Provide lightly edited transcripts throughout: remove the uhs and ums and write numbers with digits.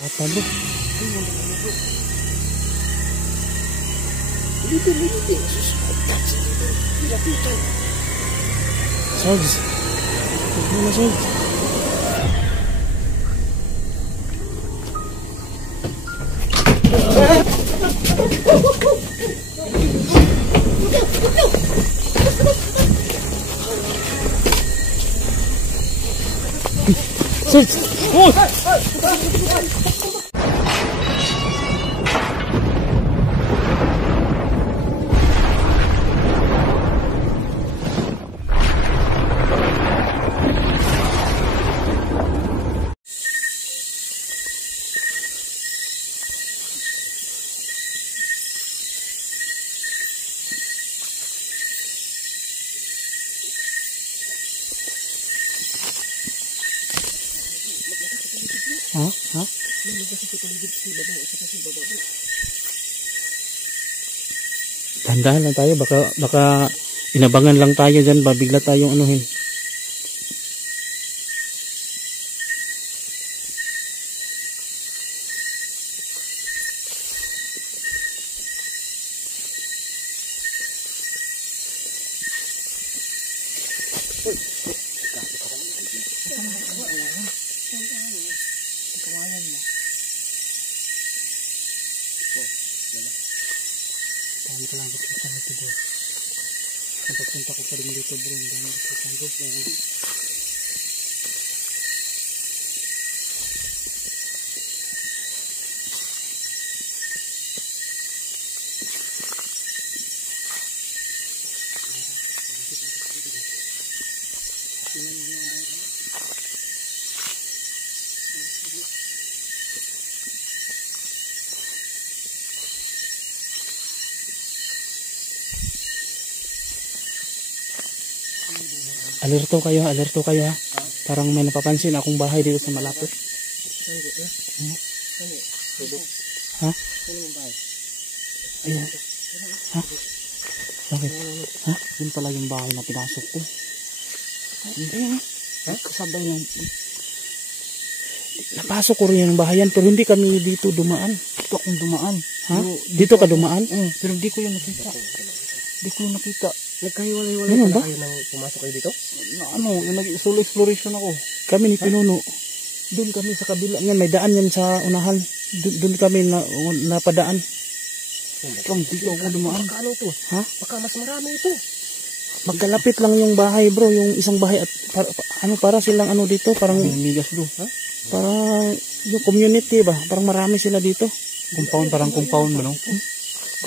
Apa bro? Sarge. Mana Sarge? Sarge. Oh! Hah? Dahan-dahan lang tayo, baka inabangan lang tayo dyan, babigla tayong anuhin. Dami ka lang kita nito bro. Pagpunta ko pa rin dito bro, dami dito sa bro. Alerto kayo ha. Parang may napapansin akong bahay dito sa malapit. Ha? Ayan. Ha? Bakit? Ha? Yun pala yung bahay na pinasok ko. Ayan. Kasabay yung... Napasok ko rin yung bahayan pero hindi kami dito dumaan. Dito akong dumaan. Ha? Dito ka dumaan? Pero hindi ko yung nakita. Nagkahiwalay-hiwalay pala kayo nang pumasok kayo dito? Solo exploration ako. Kami ni Pinuno. Doon kami sa kabila. Yan, may daan yan sa unahan. Doon kami napadaan. Hindi ako dumaan. Baka ano to? Ha? Baka mas marami ito. Magkalapit lang yung bahay bro. Yung isang bahay. At para silang ano dito. Parang migas bro. Ha? Parang yung community ba? Parang marami sila dito. Parang compound ba no?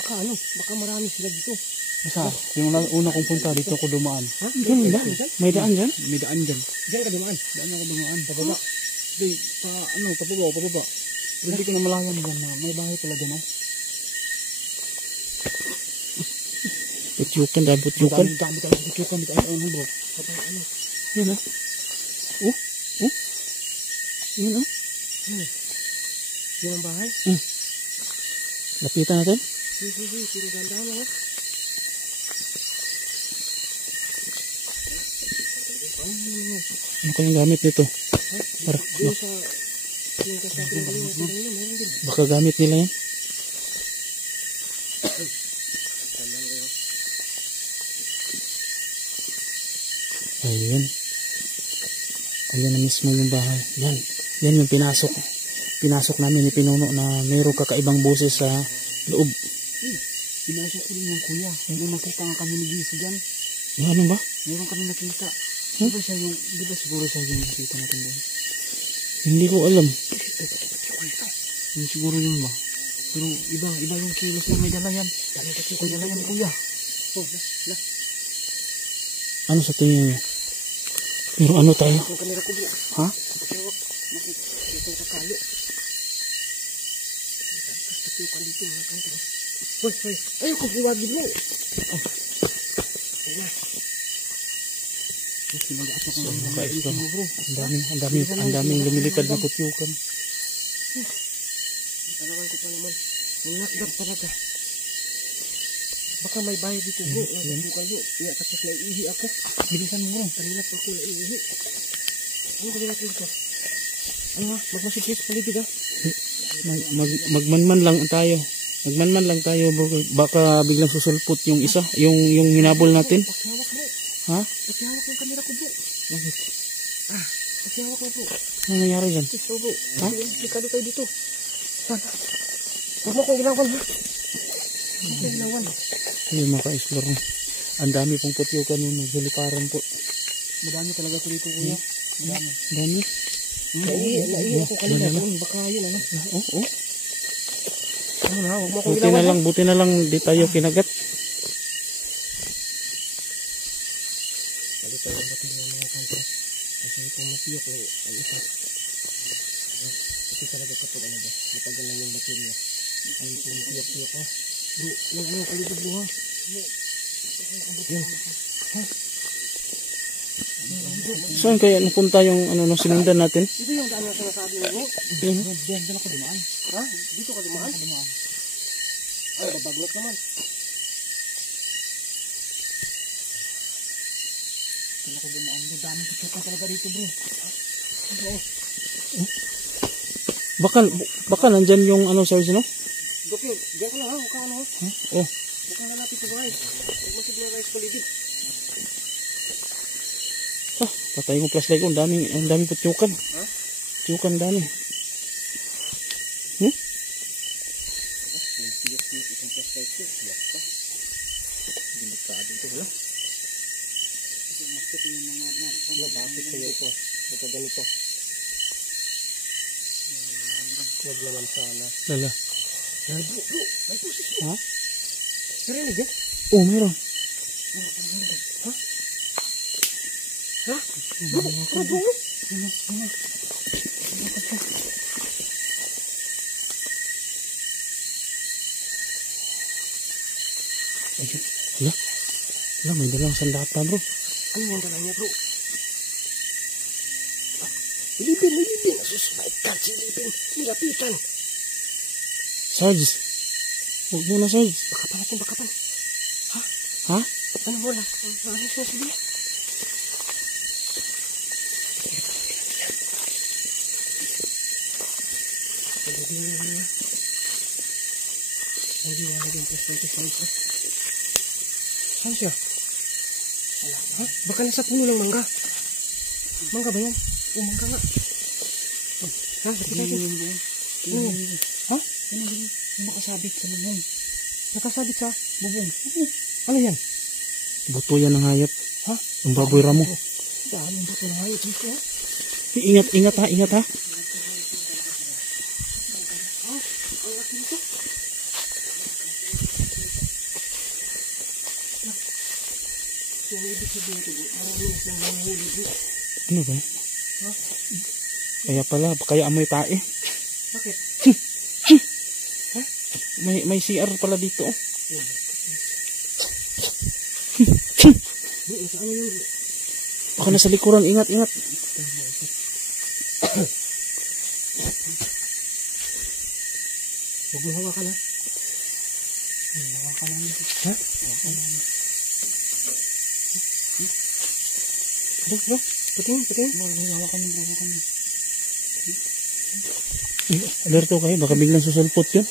Baka marami sila dito. Basta, yung una kong punta dito ako dumaan. Ha? Diyan ba? May daan dyan? May daan dyan. Diyan ka dumaan? Daan ako dumaan. Pababa. Hindi, pababa. Pero hindi ko na malayan dyan na may bahay pala dyan ha. Putyukan. Dami putyukan. Ano bro? Yan ha. Yan ha. Yan ang bahay? Lapitan natin? Sige. Pero ganda na ha. Ano kayang gamit nito? Baka gamit nila yan. Ayun na mismo yung bahay. Yan yung pinasok namin ni Pinuno na mayroong kakaibang boses sa loob. Pinasok ko rin yung kuya. Yung makita nga kami nag-iisa dyan. Ano ba? Mayroon kami nakita. Di ba siguro siya yung nakita natin doon? Hindi ko alam. Yung siguro yun ba? Pero iba yung kilos na may dala yan. May dala yan kuya. Ano sa tingin niya? Pero ano tayo? Ha? Hoy. Ayaw ko buwagin mo. Ang daming lumilipad na putyukan. Talagang ko pa naman. Nagdap talaga. Baka may bahay dito bro. Putyukan bro. Iya, tapos naiihi ako. Bilisan mo bro. Talinap ako naiihi. Ano ko nila dito? Ano, magmasigit sa paligid ha. Magmanman lang tayo. Magmanman lang tayo, bro. Baka biglang susulpot yung isa, yung hinabol natin. Paghawak bro. Ha? Paghawak yung camera ko bro. Bakit? Paghawak ko bro. Ano nangyari dyan? So bro, Ha? delikado tayo dito. Sana. Huwag mo akong ilawan ha. Huwag mo ilawan. Ayun mga ka-explore. Ang dami pong putyo kanina, nagsiliparan po. Madami talaga ito dito kuya. Madami. Dami. Naiiyak ko kanina doon. Baka yun ano. Oo. Ano na, huwag mo akong ilawan. Buti na lang di tayo kinagat. Balik tayo ang baterya mga kanto. Kasi pumatiyak ko ang isa. Kasi talaga ito ano ba? Matagal lang yung baterya. Ay pumatiyak ha. Bro, yung ano paligid mo ha. Yan. Ha? Saan kaya napunta yung sinundan natin? Ito yung daan na sinasabi mo bro. Diyan ako dumaan. Ha? Dito ka dumaan? Ay, babaglot naman. Diyan ako dumaan. Dami sa talaga dito bro. Baka nandyan yung Sarge, no? Dokyo, diyan ka lang ha. Huwag ka ano ha. Oh. Huwag kang lalapit sa bahay. Huwag mo siguro sa paligid. Patay ko flashlight ko. Ang daming putyukan. Ha? Putyukan dami. Tiyok-tiyok isang flashlight ko. Siyak ka. Delikado ito ha. Bakit yung mga bakit kaya ito? Ito ganito. Huwag naman sana. Lala. Bro, may pusis mo. Ha? Narinig yan? Oh, meron. Ha? Ha? Bro. Ayun. Wala, may dalang sandata, bro. Ano yung dala niya bro? Ilibin. Asus, my God, silipin. Nilapitan. Sarge. Huwag mo na, Sarge. Bakapan. Ha? Ano mo lang? Ano yung sasabihin? Ay, wala din. Test. Saan siya? Wala. Ha? Baka nasa puno ng mangga. Mangga ba yan? Oh, mangga nga. Ha? Bakit natin? Ha? Ano nakasabit sa bubong? Nakasabit sa Bubong. ano yan? Buto yan ng hayop. Ha? Ang baboy ramo. Dami ba ito ng hayop dito ha? Ingat ha. Ang laki nito. Yung ibig sabihin ito, marami na silang nanghuli dito. Ano ba? Ha? Kaya pala, kaya amoy tae. Bakit? May CR pala dito. Saan yun? Baka nasa likuran, ingat. Huwag mo hawakan ha? Hawakan namin. Ha? Hawakan namin. Bro, patingin. Hawakan mo. Alerto kayo, baka biglang susulpot yun.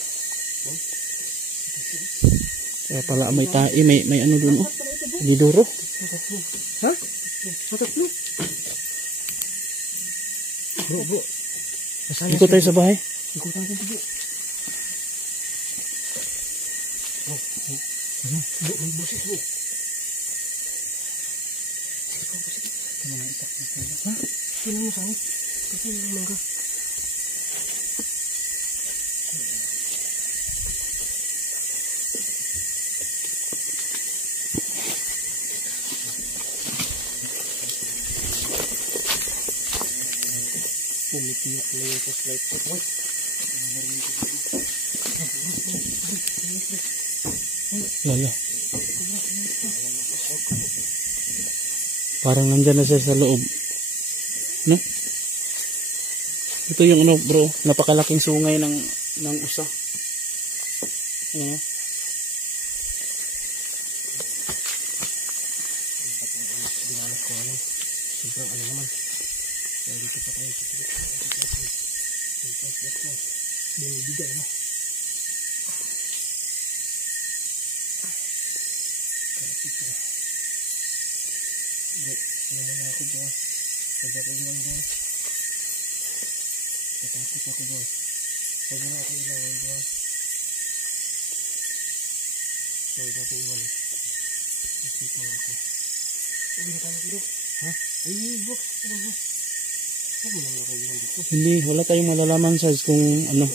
Kaya pala may tae, may ano dun, oh. Diduro. Ha? Matatlo. Bro. Ikot tayo sa bahay. Ikot natin ito bro. Bro, may busis bro. Ha? Sino mo sangit? Kasi yung mangga. Pumitiyak na yung flashlight ko. Uy! Lala. Parang nandyan na siya sa loob. No? Ito yung bro, napakalaking sungay ng usa. Ayan. Ginamit ko alam. Sobrang ano naman. Nandito pa tayo. Bumibigay na. Kapit na. Ano na ako boss? Pwede ako iwan boss. Natakot ako boss. Pwede na ako iwan boss. Pwede ako iwan. Nasipang ako. Uwi na tayo dito. Ha? Ay, box. Huwag mo naman ako iwan dito. Hindi, wala tayong malalaman Sarge kung ano,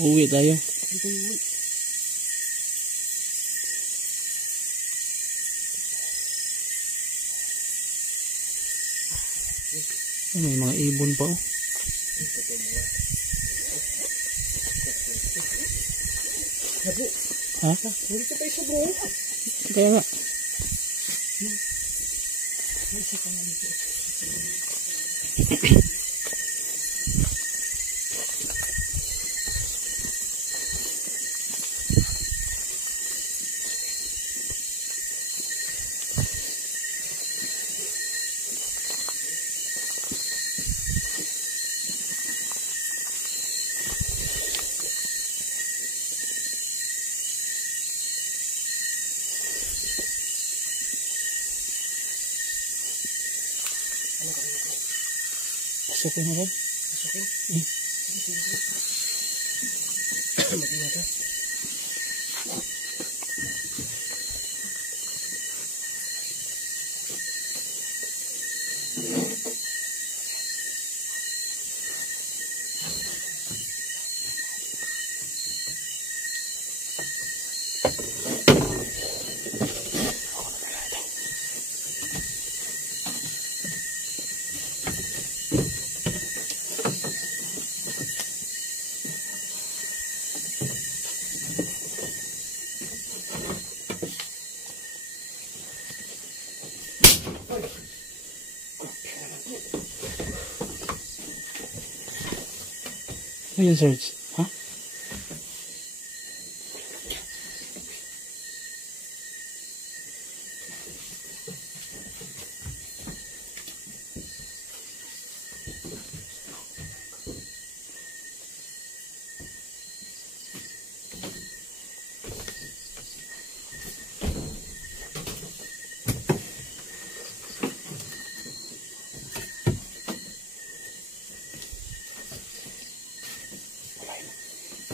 uwi tayo. Hindi tayo uwi. May mga ibon pa oh. Nabu. Ha? Nandito tayo sa buong. Kaya nga. May isa pa nga dito. Pasukin na rin. Pasukin? Eh. Sige. Mag-ingat ha. Ano yun Sarge? Ha?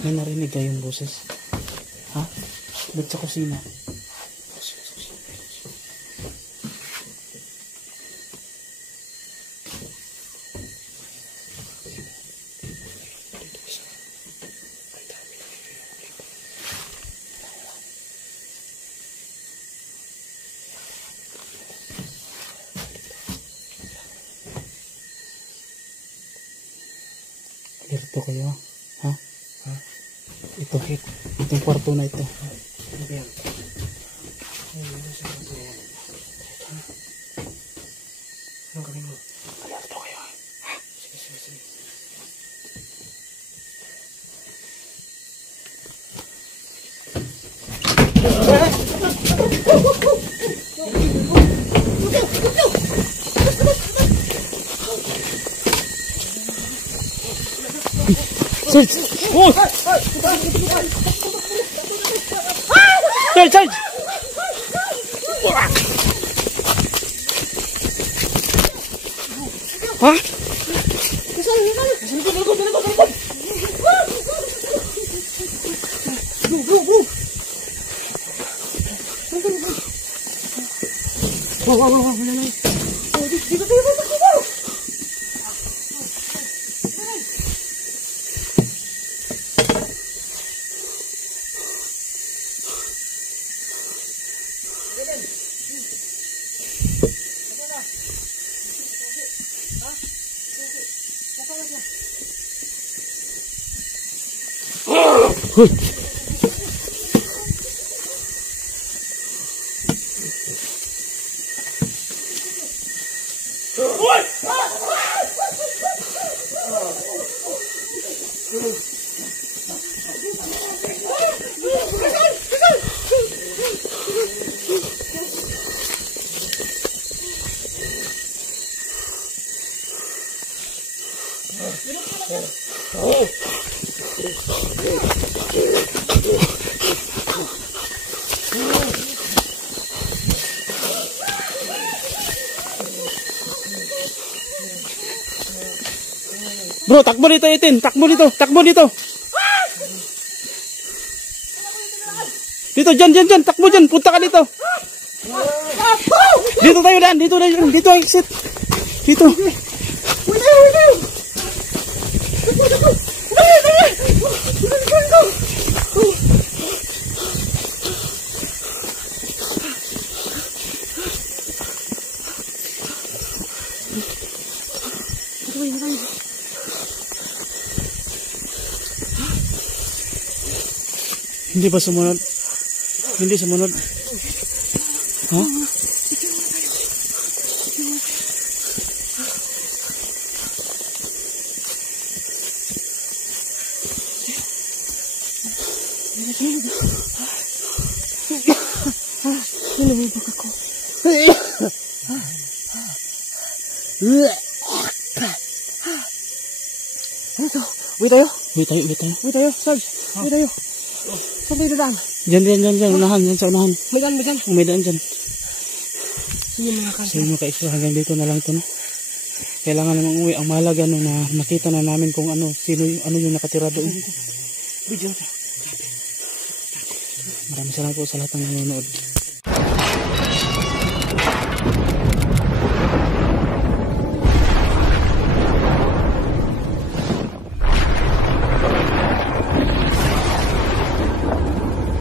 May narinig kayong boses? Ha? Doon sa kusina. Alerto kayo. Ha? Ha? Ito, itong kwarto na ito. Ano ba yan? Ano sa kwarto na yan? Ha? Anong gawin mo? Alerto kayo. Ha? Sige. Sarge! Oh! Sarge! Ha? Hoy! Oh! Bro, takbo dito, Itin. Takbo dito. Takbo dito. Dito, dyan. Takbo dyan. Punta ka dito. Dito tayo, Dan. Dito ang exit. Dito. Hindi ba sumunod? Hindi sumunod. Ha? Nilumibak ako. Ano to? Uwi tayo? Uwi tayo, Sarge. Uwi tayo. Saan tayo dadaan? Diyan, unahan, dyan sa unahan. May daan. Dyan. Sige mga kanto. Sige mga ka-explore, hanggang dito na lang ito, no? Kailangan namang uwi. Ang mahalaga, no, na nakita na namin kung ano, ano yung nakatira doon. Video. Maraming salamat po sa lahat ng nanonood.